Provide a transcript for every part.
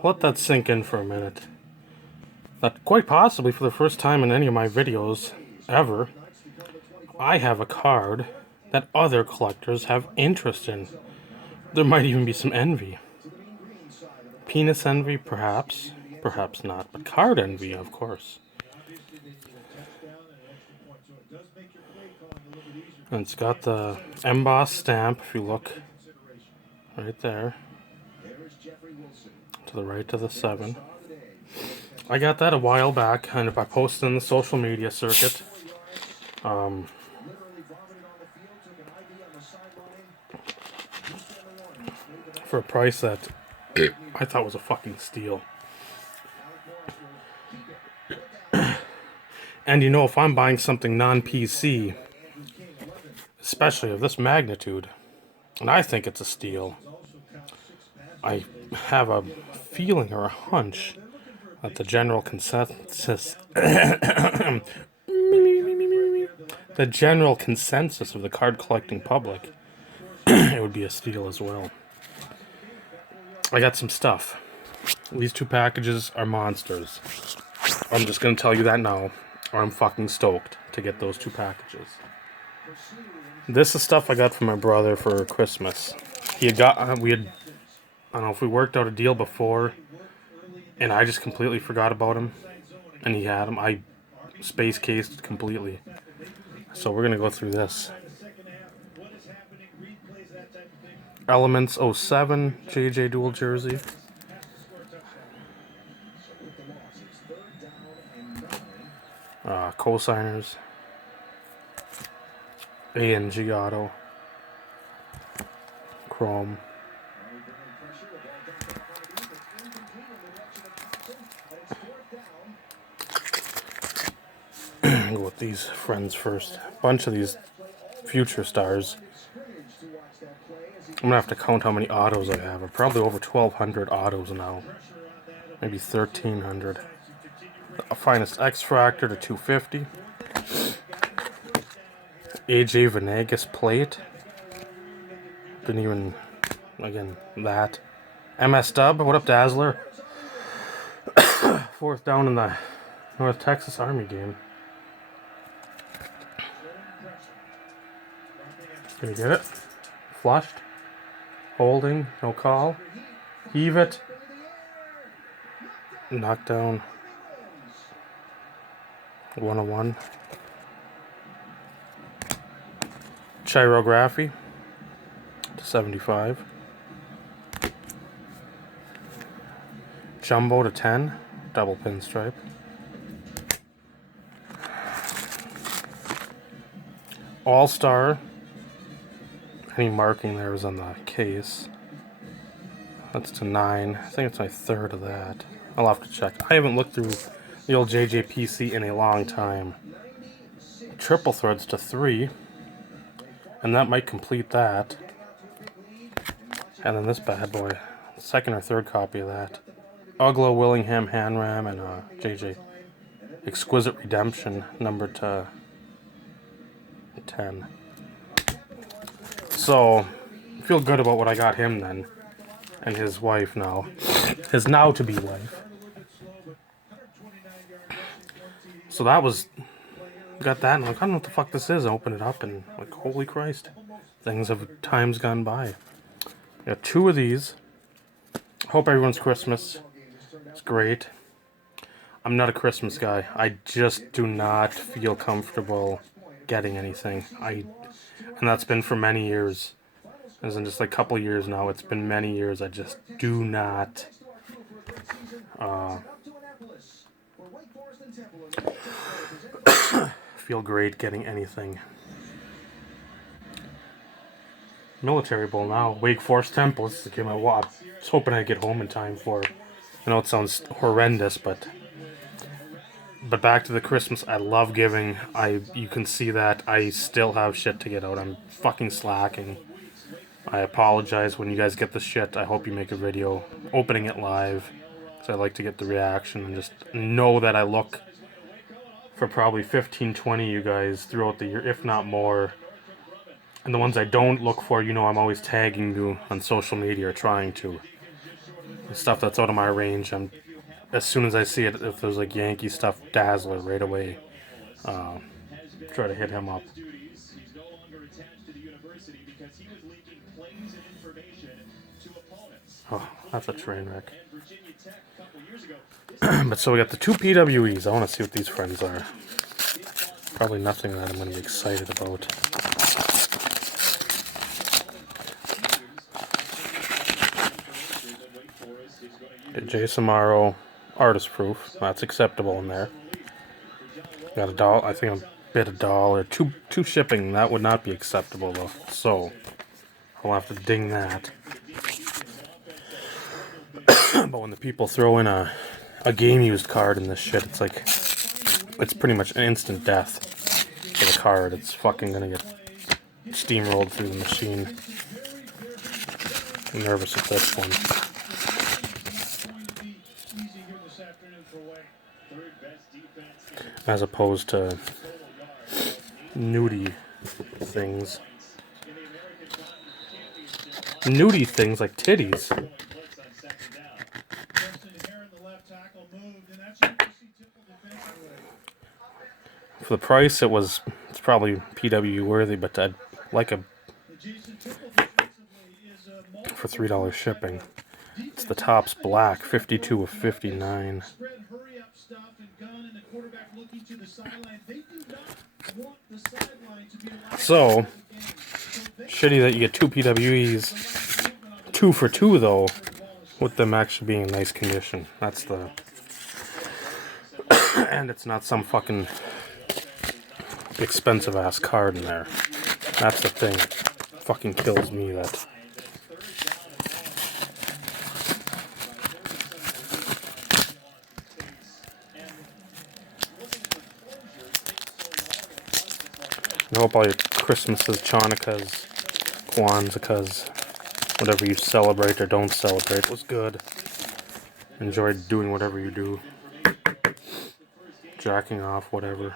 Let that sink in for a minute. That quite possibly for the first time in any of my videos ever, I have a card that other collectors have interest in. There might even be some envy. Penis envy, perhaps. Perhaps not. But card envy, of course. And it's got the embossed stamp, if you look right there. To the right of the 7. I got that a while back, and if I posted in the social media circuit, for a price that I thought was a fucking steal. And you know, if I'm buying something non-PC, especially of this magnitude, and I think it's a steal, I have a feeling or a hunch that the general consensus the general consensus of the card collecting public, it would be a steal as well. I got some stuff. These 2 packages are monsters. I'm just gonna tell you that now, or I'm fucking stoked to get those 2 packages. This is stuff I got from my brother for Christmas. I don't know if we worked out a deal before, and I just completely forgot about him, and he had them. I space cased completely. So we're gonna go through this. Elements 07 JJ dual jersey. Cosigners. A&G auto. Chrome. Go with these friends first. Bunch of these future stars. I'm gonna have to count how many autos I have. I'm probably over 1,200 autos now. Maybe 1,300. The finest X-Fractor to 250. AJ Venegas plate. Didn't even, again, that. MS Dub, what up, Dazzler? 4th down in the North Texas Army game. Gonna get it. Flushed. Holding. No call. Heave it. Knockdown. 101. Chirography. To 75. Jumbo to 10. Double pinstripe. All-Star. Any marking there is on the case. That's to 9. I think it's my 3rd of that. I'll have to check. I haven't looked through the old JJPC in a long time. Triple threads to 3. And that might complete that. And then this bad boy. 2nd or 3rd copy of that. Uglo Willingham hand ram and JJ Exquisite Redemption numbered to 10. So, I feel good about what I got him then. And his wife now. His now-to-be wife. So that was... Got that, and I'm like, I don't know what the fuck this is. I open it up, and like, holy Christ. Things have times gone by. Got 2 of these. Hope everyone's Christmas. It's great. I'm not a Christmas guy. I just do not feel comfortable getting anything. And that's been for many years. It isn't just like a couple years now. It's been many years. I just do not feel great getting anything. Military Bowl now. Wake Forest Temple. This is the game I was hoping I'd get home in time for. I know it sounds horrendous, but back to the Christmas. I love giving. You can see that I still have shit to get out. I'm fucking slacking. I apologize when you guys get the shit. I hope you make a video opening it live, because I like to get the reaction and just know that I look for probably 15, 20 you guys throughout the year, if not more. And the ones I don't look for, you know, I'm always tagging you on social media or trying to. The stuff that's out of my range, as soon as I see it, if there's like Yankee stuff, Dazzler right away. Try to hit him up. Oh, that's a train wreck. But so we got the 2 PWEs. I want to see what these friends are. Probably nothing that I'm going to be excited about. Jason Morrow, artist proof. That's acceptable in there. Got $1. I think I bid $1. Two shipping. That would not be acceptable though. So I'll have to ding that. But when the people throw in a game used card in this shit, it's like it's pretty much an instant death for the card. It's fucking gonna get steamrolled through the machine. I'm nervous with this one. As opposed to nudie things. Nudie things like titties. For the price, it's probably PW worthy, but I'd like for $3 shipping. It's the Topps Black, 52 of 59. So, shitty that you get 2 PWEs. 2 for 2 though, with them actually being in nice condition. That's the... And it's not some fucking expensive ass card in there. That's the thing. Fucking kills me that. I hope all your Christmases, Chanukahs, Kwanzaa's, whatever you celebrate or don't celebrate was good. Enjoy doing whatever you do. Jacking off, whatever.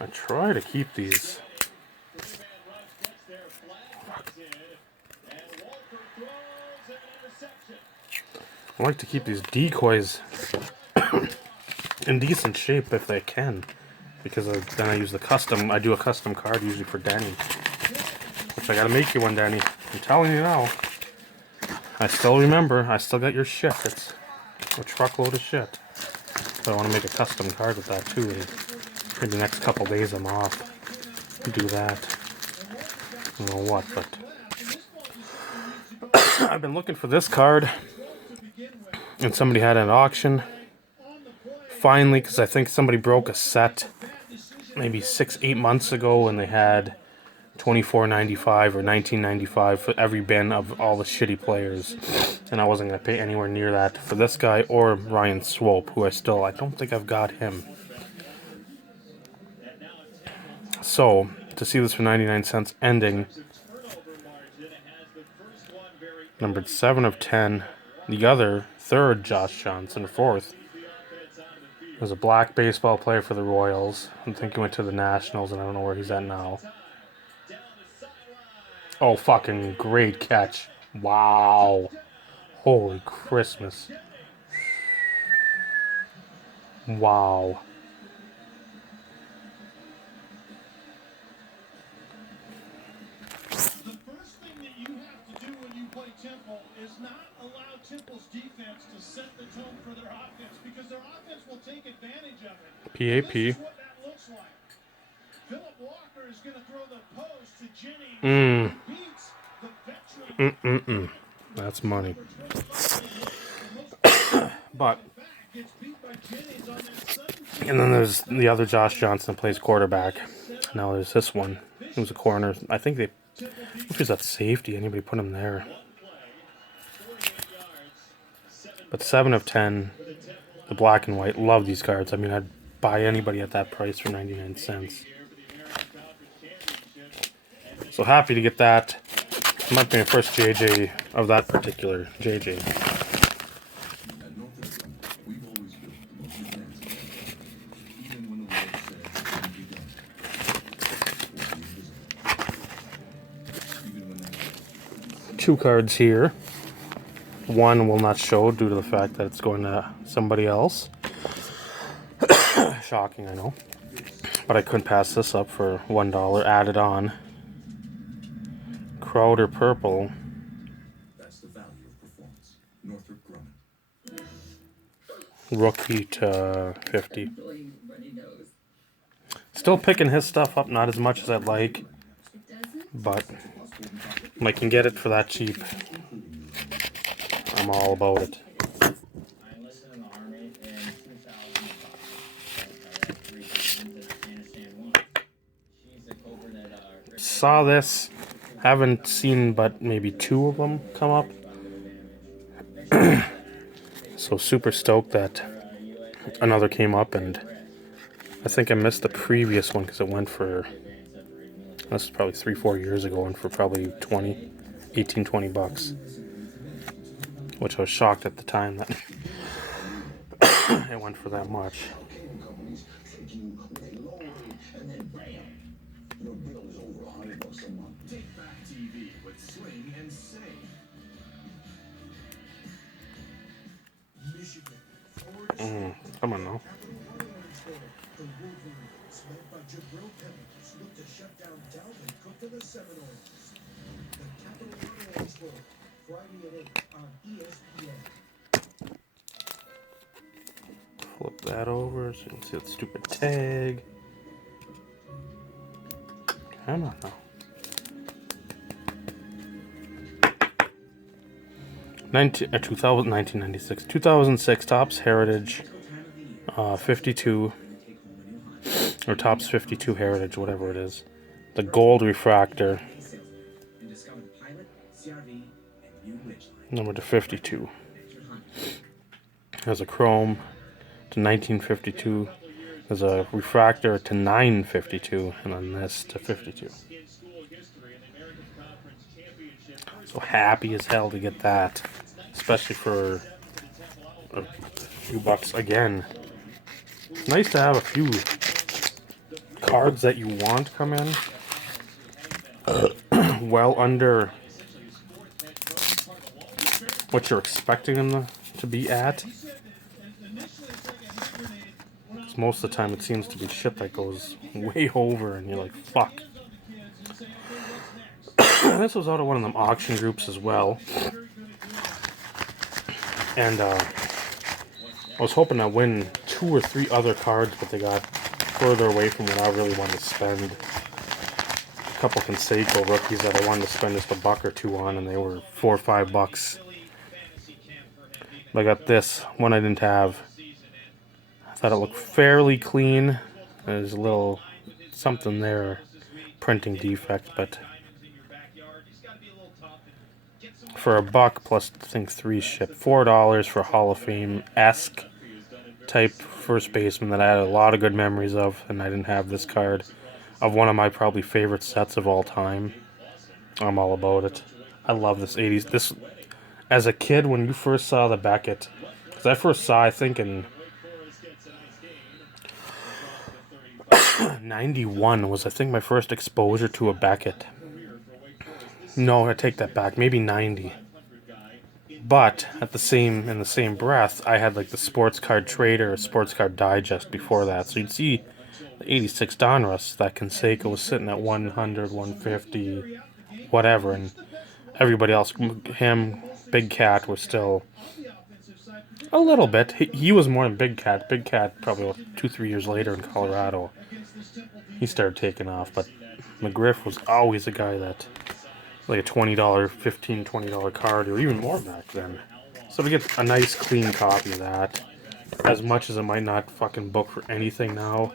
I try to keep these. I like to keep these decoys in decent shape if they can, because then I use I do a custom card usually for Danny, which I gotta make you one, Danny. I'm telling you now. I still remember. I still got your shit. It's a truckload of shit. So I want to make a custom card with that too. Maybe the next couple days I'm off. Do that. I don't know what, but I've been looking for this card, and somebody had an auction. Finally, because I think somebody broke a set maybe 6-8 months ago, and they had $24.95 or $19.95 for every bin of all the shitty players, and I wasn't going to pay anywhere near that for this guy or Ryan Swope, who I don't think I've got him. So, to see this for 99 cents ending, numbered 7 of 10, the other, third Josh Johnson, fourth, was a black baseball player for the Royals. I think he went to the Nationals, and I don't know where he's at now. Oh, fucking great catch. Wow. Holy Christmas. Wow. The first thing that you have to do when you play Temple is not allow Temple's defense to set the tone for their offense, because their offense will take advantage of it. PAP. This is what that looks like. Philip Walker is going to throw the post to Jennings. That's money. But, and then there's the other Josh Johnson plays quarterback. Now there's this one. He was a corner. I think if he's at safety, anybody put him there. But 7 of 10, the black and white. Love these cards. I mean, I'd buy anybody at that price for 99 cents. So happy to get that. Might be my first JJ of that particular JJ. Two cards here. One will not show due to the fact that it's going to somebody else. Shocking, I know. But I couldn't pass this up for $1 added on. Crowder Purple. That's the value of performance. Northrop Grumman. Rookie to 50. Still picking his stuff up, not as much as I'd like. But when I can get it for that cheap, I'm all about it. Saw this, haven't seen but maybe 2 of them come up. So super stoked that another came up, and I think I missed the previous one because it went for, this is probably 3-4 years ago, and for probably 18-20 bucks. Which I was shocked at the time that it went for that much. Come on now. Flip that over so you can see that stupid tag. Come on now. 1996. 2006 Topps Heritage 52. Or Topps 52 Heritage, whatever it is. The gold refractor. Number to 52. There's a chrome to 1952. There's a refractor to 952. And then this to 52. So happy as hell to get that. Especially for a few bucks again. It's nice to have a few cards that you want come in well under what you're expecting them to be at. Because most of the time it seems to be shit that goes way over and you're like, fuck. This was out of one of them auction groups as well. And I was hoping to win 2 or 3 other cards, but they got further away from what I really wanted to spend. A couple Conseco rookies that I wanted to spend just $1 or 2 on, and they were $4 or $5. But I got this one I didn't have. I thought it looked fairly clean. There's a little something there, printing defect, but for $1 plus I think 3 shipped, $4 for Hall of Fame-esque type first baseman that I had a lot of good memories of, and I didn't have this card of one of my probably favorite sets of all time. I'm all about it. I love this 80s. This, as a kid, when you first saw the Beckett, because I first saw, I think in 91 was, I think, my first exposure to a Beckett. No, I take that back. Maybe 90. But at in the same breath, I had like the Sports Card Trader, Sports Card Digest before that. So you'd see the 86 Donruss, that Conseco was sitting at 100, 150, whatever, and everybody else, him, Big Cat, was still a little bit. He was more than Big Cat. Big Cat probably 2-3 years later in Colorado, he started taking off. But McGriff was always a guy that, like a $20, $15, $20 card, or even more back then. So to get a nice clean copy of that, as much as it might not fucking book for anything now,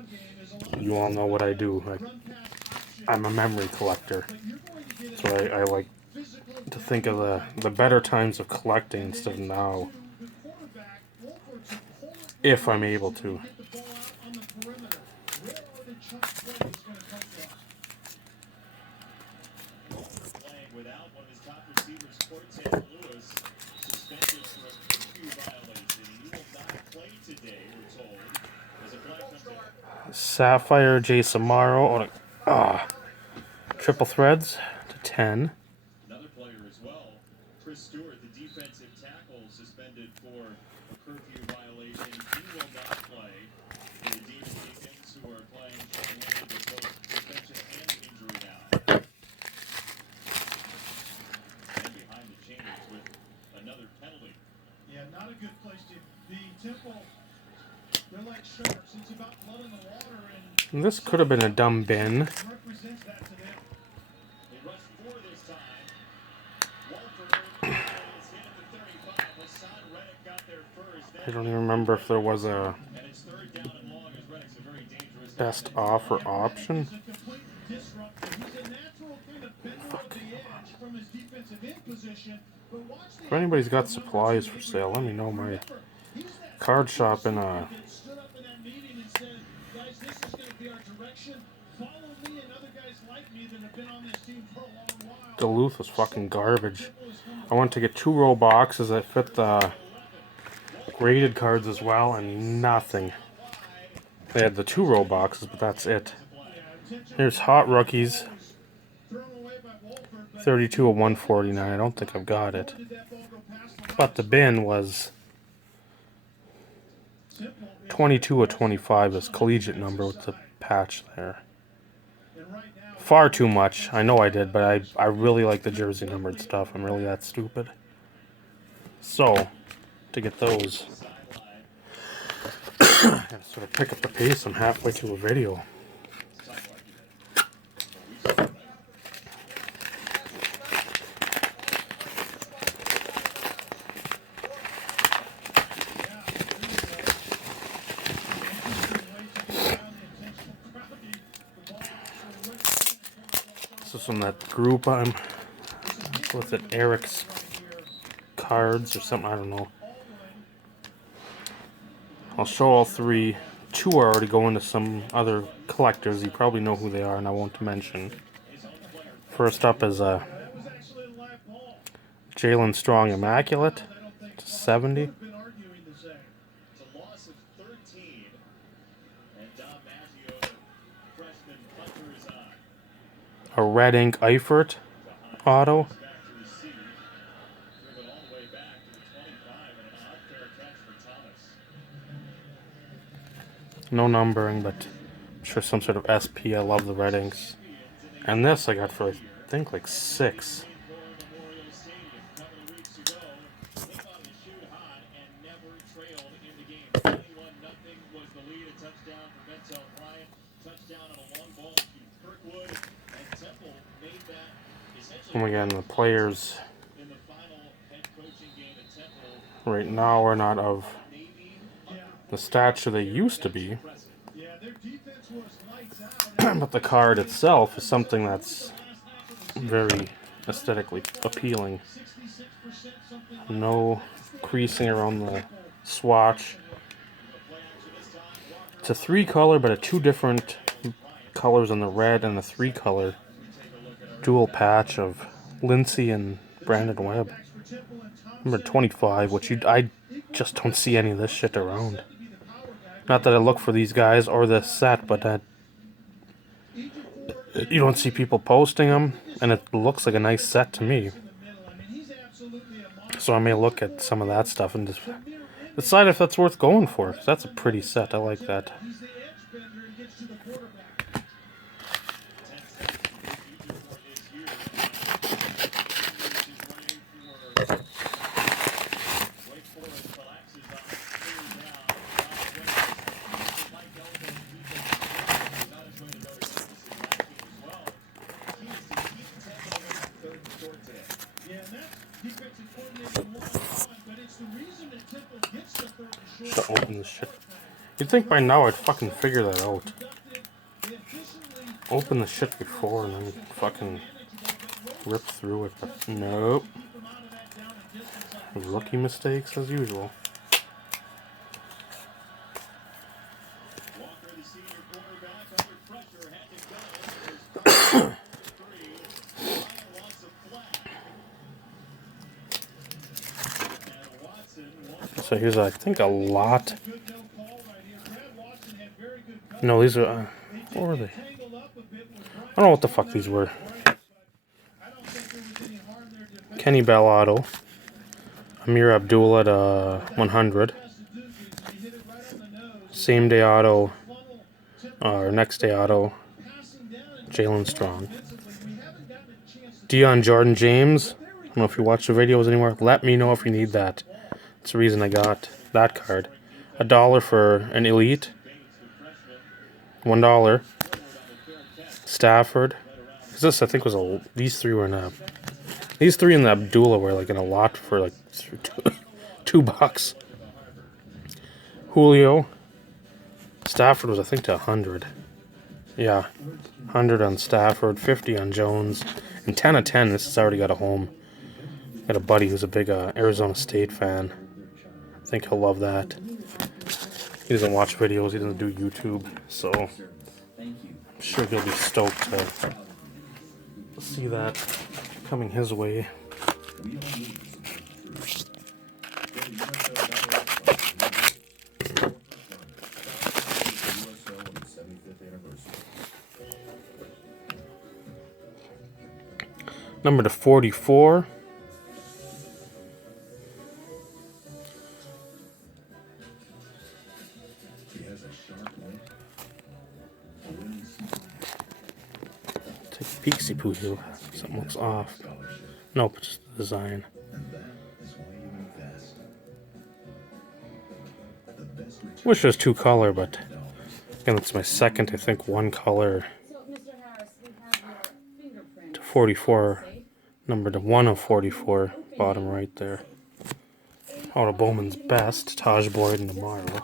you all know what I do. I'm a memory collector. So I like to think of the better times of collecting instead of now, if I'm able to. Without one of his top receivers, Sapphire, Jason Morrow. Triple threads to 10. Another player as well, Chris Stewart, the defensive tackle, suspended for a curfew violation. He will not play for the Demon Deacons, who are playing shorthanded with both suspension and injury now. And behind the chains with another penalty. Yeah, not a good place to be. Temple, they're like sharks. It's about blood in the water, and This could have been a dumb bin. represents that to them. They rushed 4 this time. Walter is hit at the 35. Hassan Reddick got there first. I don't even remember if there was a And it's 3rd down and long as Reddick's a very dangerous best offer option. He's a complete disruptor. He's a natural kind of bender of the edge from his defensive end position. But watch the If anybody's got supplies for sale, let me know. My card shop in stood up in that meeting and said, guys, this is going to be our direction. Follow me and other guys like me that have been on this team for a long while. Duluth was fucking garbage. I went to get 2-row boxes that fit the graded cards as well, and nothing. They had the 2-row boxes, but that's it. Here's Hot Rookies, 32 of 149. I don't think I've got it. But the bin was 22 of 25 is collegiate number with the patch there. Far too much. I know I did, but I really like the jersey numbered stuff. I'm really that stupid. So, to get those, I gotta sort of pick up the pace. I'm halfway through a video. This is from that group I'm with it, Eric's cards or something, I don't know. I'll show all 3. 2 are already going to some other collectors. You probably know who they are, and I won't mention. First up is Jalen Strong Immaculate to 70. It's a loss of 13. And Dom Maggio, the freshman punter, is on. A red ink Eifert auto. Back to receive. Driven all the way back to the 25 and an odd fair catch for Thomas. No numbering, but I'm sure some sort of SP. I love the red inks. And this I got for, I think, like 6. Memorial Stadium a couple of weeks ago. Came out of the chute hot and never trailed in the game. 21-0 was the lead. A touchdown for Bentel Bryant. Touchdown on a long ball to Kirkwood. And Temple made that essentially And again, the players in the final head coaching game at Temple. right now are not of Navy the stature they used to be. impressive. Yeah, their defense was lights out. But the card itself is something that's very aesthetically appealing. 66% something like No creasing around the swatch. It's a 3-color, but a 2 different colors on the red and the 3-color dual patch of Lindsay and Brandon Webb. Number 25, which I just don't see any of this shit around. Not that I look for these guys or this set, but that you don't see people posting them, and it looks like a nice set to me. So I may look at some of that stuff and just decide if that's worth going for. 'Cause that's a pretty set. I like that. he's the edge bender and gets to the quarterback. Yeah, and that's defensive coordinator one-on-one, but it's the reason that Temple gets the third and short. To open this shit. You'd think by now I'd fucking figure that out. They efficiently Open the shit before and then fucking rip through it. But nope. keep them out of that down and distance on Rookie mistakes as usual. Walker, the senior quarterback, under pressure, had to go. There's 3. Ryan wants a flag. And Watson wants So here's, I think, a lot good no call right here. Brad Watson had very good No, these are. What were they? I don't know what the fuck these were. Kenny Bell auto. Amir Abdul at 100. Same day auto. Or next day auto. Jalen Strong. Dion Jordan James. I don't know if you watch the videos anymore. Let me know if you need that. That's the reason I got that card. $1 for an elite. $1. Stafford. Cause this I think was these three were in a. These three in the Abdullah were like in a lot for like $2. Julio. Stafford was I think to 100. Yeah, 100 on Stafford, 50 on Jones, and 10 of 10. This has already got a home. Got a buddy who's a big Arizona State fan. I think he'll love that. He doesn't watch videos. He doesn't do YouTube, so I'm sure he'll be stoked to see that coming his way. Number to 44. Take a peeksy poo here. Something looks off. Nope, it's just the design. Wish it was 2-color, but again, it's my second, I think, 1-color to 44. Number to 1 of 44, bottom right there. Auto Bowman's best, Taj Boyd and Amaro.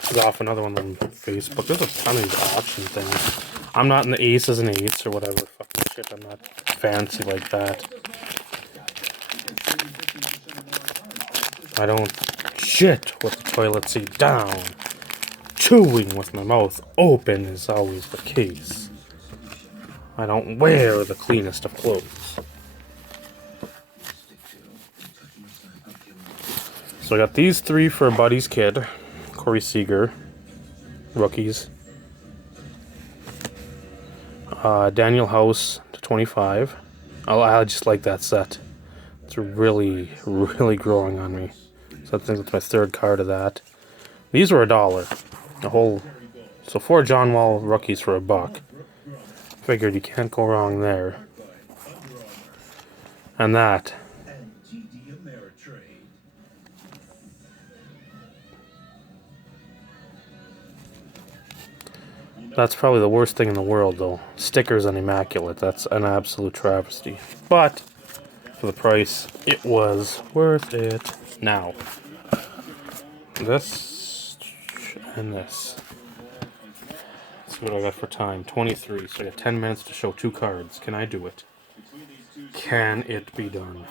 This is off another one on Facebook. There's a ton of these auction things. I'm not in the aces and eights or whatever fucking shit. I'm not fancy like that. I don't shit with the toilet seat down. Chewing with my mouth open is always the case. I don't wear the cleanest of clothes. So I got these three for a buddy's kid. Corey Seager. Rookies. Daniel House to 25. I just like that set. It's really, really growing on me. So I think that's my third card of that. These were $1. The whole, so 4 John Wall rookies for $1. Figured you can't go wrong there. And that. That's probably the worst thing in the world, though. Stickers on Immaculate. That's an absolute travesty. But for the price, it was worth it. Now, this and this. Let's see what I got for time. 23. So I got 10 minutes to show 2 cards. Can I do it? Can it be done?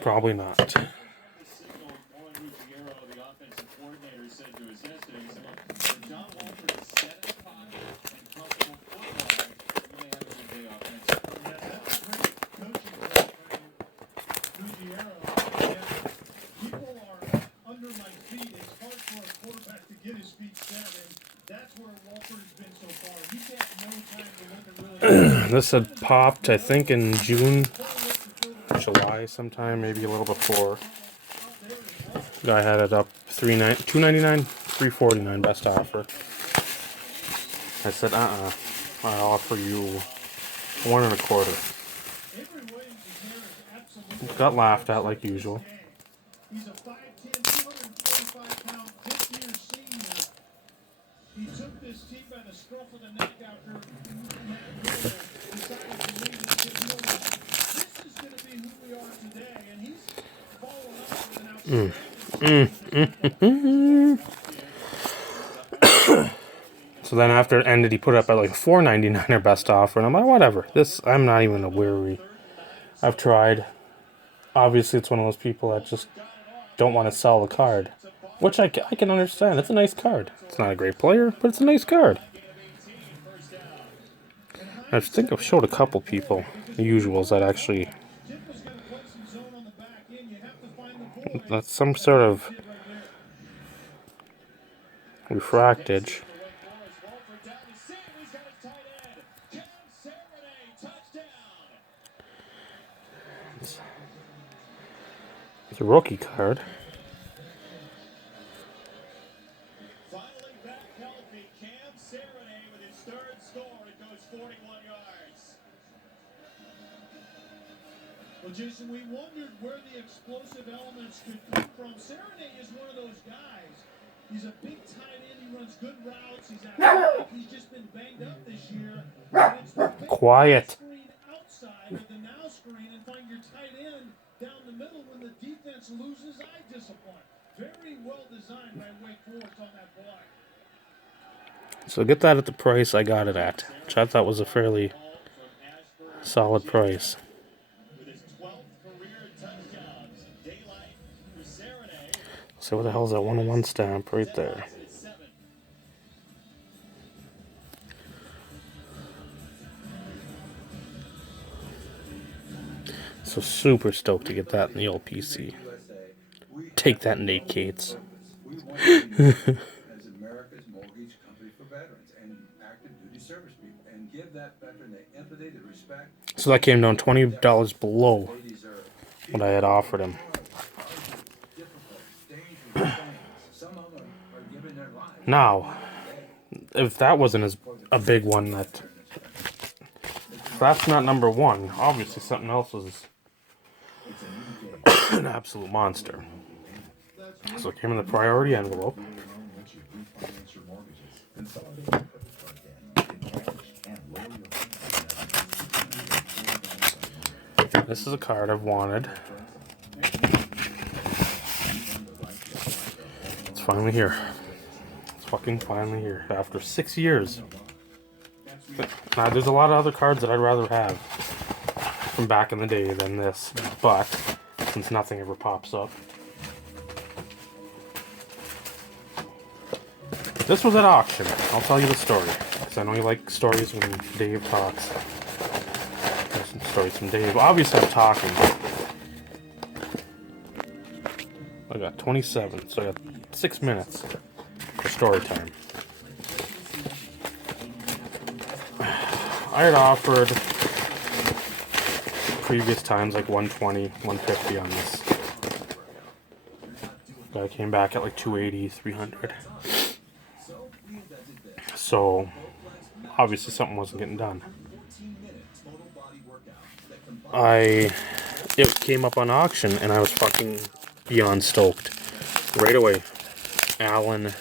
Probably not. This had popped, I think, in June, July sometime, maybe a little before. Guy had it up $2.99, $3.49 best offer. I said, I'll offer you $1 1.25. Got laughed at like usual. He's a 5'10", 245-pound, fifth-year senior. He took this team by the scruff of the neck after Matt Miller decided to leave and said, you know what, this is going to be who we are today. And he's following up with an outstanding. So then after it ended, he put it up at like $4.99 or best offer. And I'm like, whatever. This, I'm not even a weary. I've tried. Obviously, it's one of those people that just don't want to sell the card. Which I can understand. It's a nice card. It's not a great player, but it's a nice card. I think I've showed a couple people. the usuals that actually... That's some sort of refractage. It's a rookie card. Finally back healthy, Cam Serenay with his third score. It goes 41 yards. Well, Jason, we wondered where the explosive elements could come from. Serenay is one of those guys. He's a big tight end. He runs good routes. He's athletic. He's just been banged up this year. And it's the big Quiet. screen outside of the now screen and find your tight end down the middle when the defense loses eye discipline. Very well designed by Wake Forest on that play. So get that at the price I got it at, which I thought was a fairly solid price. With his 12th career touchdowns, daylight for Serenay. So what the hell is that 101 stamp right there? So super stoked to get that in the old PC. Take that, Nate Cates. We want to be as America's mortgage company for veterans and active duty service people and give that veteran the empathy, the respect So that came down $20 below they deserve. what I had offered him. Difficult, dangerous things. Some of them are giving their lives. Now, if that wasn't a big one, if that's not number one, obviously something else was an absolute monster. So it came in the priority envelope. This is a card I've wanted. It's finally here. It's fucking finally here. After 6 years. Now, there's a lot of other cards that I'd rather have from back in the day than this, but since nothing ever pops up. This was at auction. I'll tell you the story, because I know you like stories when Dave talks. There's some stories from Dave. Obviously, I'm talking. I got 27, so I got 6 minutes for story time. I had offered previous times like 120, 150 on this. Guy came back at like 280, 300. So obviously something wasn't getting done. It came up on auction and I was fucking beyond stoked. Right away. Alan,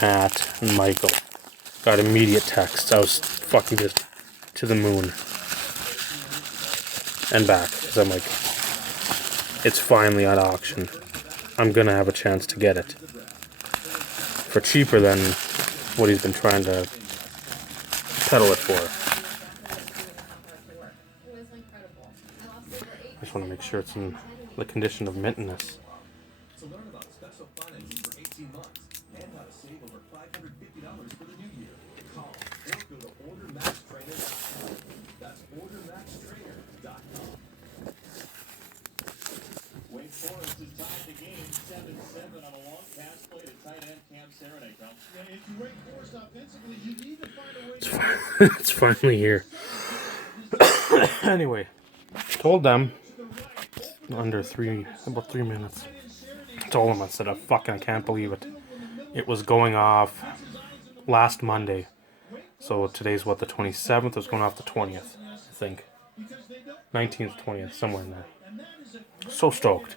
Matt, and Michael got immediate texts. I was fucking just to the moon and back, because I'm like, it's finally at auction. I'm gonna have a chance to get it for cheaper than what he's been trying to peddle it for. I just want to make sure it's in the condition of mintness. To learn about special financing for 18 months and how to save over $550 for the new year, call or go to ordermaxtrainer.com. That's ordermaxtrainer.com. Wake Forest has tied the game 7-7 on a long pass play to tight end Cam Serenay. Yeah, if you Wake Forest offensively, you need to find a way to It's finally here. Anyway, told them under about 3 minutes. Told them, I said, I can't believe it. It was going off last Monday. So today's what, the 27th? It was going off the 20th, I think. 19th, 20th, somewhere in there. So stoked.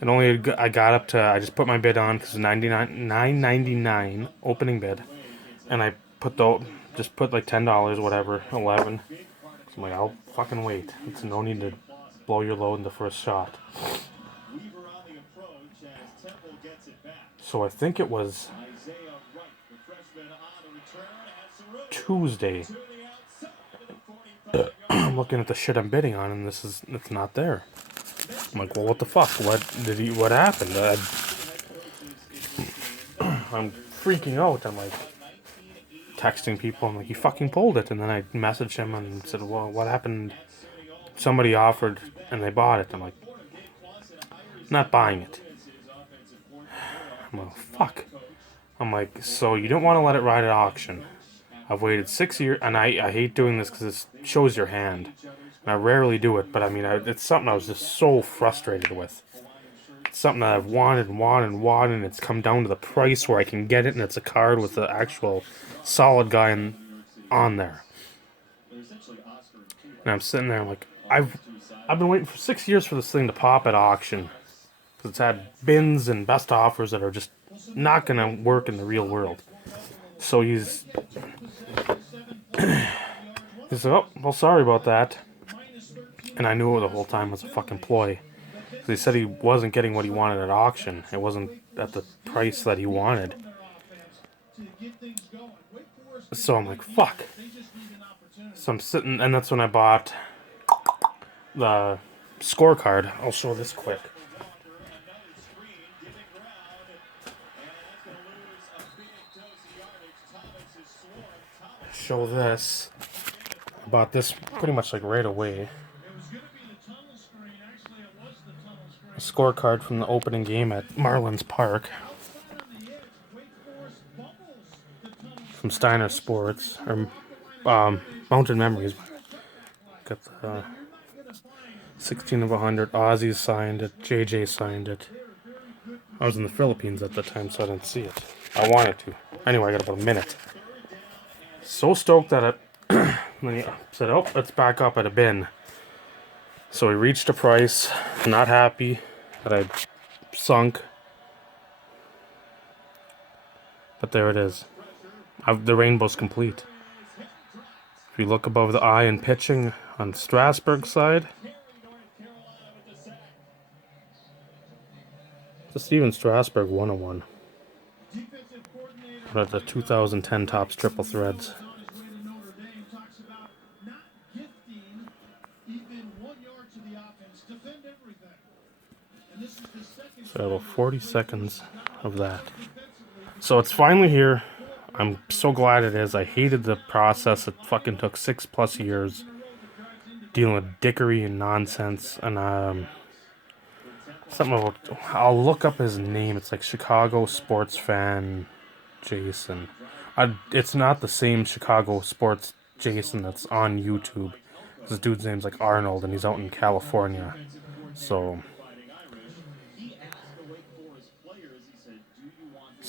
And I got up to, I just put my bid on because it's $9.99 opening bid. And I put like $10, whatever, 11. So I'm like, I'll fucking wait. It's no need to blow your load in the first shot. Weaver on the approach as Temple gets it back. So I think it was Isaiah Wright, the freshman on the return, has Cerruti Tuesday. to the outside of the 45-yard I'm looking at the shit I'm bidding on, and it's not there. I'm like, well, what the fuck? What happened? I'm freaking out. I'm like, texting people. I'm like, he fucking pulled it. And then I messaged him and said, well, what happened? Somebody offered and they bought it. I'm like, not buying it. I'm like, fuck. I'm like, so you don't want to let it ride at auction. I've waited 6 years, and I hate doing this because it shows your hand. And I rarely do it, but I mean, it's something I was just so frustrated with. It's something that I've wanted and wanted and wanted, and it's come down to the price where I can get it, and it's a card with the actual solid guy on there. And I'm sitting there, I'm like, I've been waiting for 6 years for this thing to pop at auction. Because it's had bins and best offers that are just not going to work in the real world. So he said, oh, well, sorry about that. And I knew it the whole time was a fucking ploy. Because he said he wasn't getting what he wanted at auction. It wasn't at the price that he wanted. So I'm like, fuck. So I'm sitting, and that's when I bought the scorecard. I'll show this quick. Show this. I bought this pretty much like right away. A scorecard from the opening game at Marlins Park. From Steiner Sports, or Mountain Memories. Got the 16 of 100. Ozzy signed it. JJ signed it. I was in the Philippines at the time, so I didn't see it. I wanted to. Anyway, I got about a minute. So stoked that it. Then he said, oh, let's back up at a bin. So he reached a price. Not happy that I'd sunk. But there it is. The rainbow's complete. If you look above the eye in pitching on Strasburg's side, the Steven Strasburg 101. One of the 2010 Topps Triple Threads. So about 40 seconds of that. So it's finally here. I'm so glad it is. I hated the process. It fucking took 6+ years dealing with dickery and nonsense. And something about, I'll look up his name. It's like Chicago Sports Fan Jason. It's not the same Chicago Sports Jason that's on YouTube. This dude's name's like Arnold, and he's out in California. So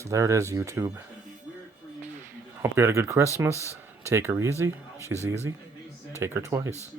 there it is, YouTube. Hope you had a good Christmas. Take her easy. She's easy. Take her twice.